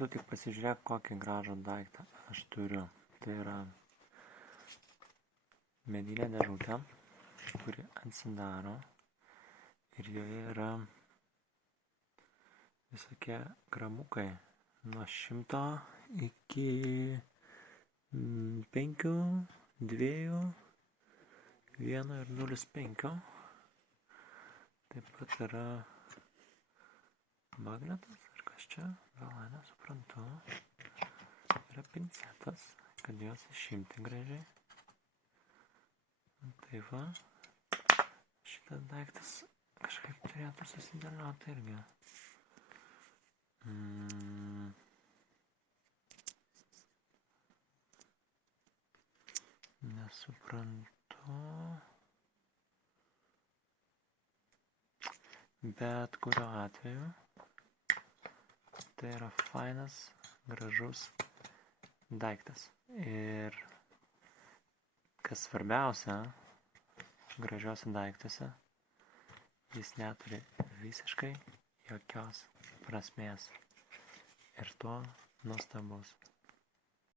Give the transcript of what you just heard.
Tu tik pasižiūrėk, kokį gražų daiktą aš turiu. Tai yra medinė dėžutė, kuri atsidaro ir joje yra visokie gramukai nuo 100 iki 5, 2, 1 ir 0,5. Taip pat yra magnetas, ar kas čia, gal nesuprantu. Yra pincetas, kad juos išimti gražiai. Tai va, šitas daiktas kažkaip turėtų susidėlioti irgi. Nesuprantu. Bet kuriuo atveju tai yra fainas, gražus daiktas. Ir kas svarbiausia, gražiuose daiktuose, jis neturi visiškai jokios prasmės. Ir tuo nuostabus.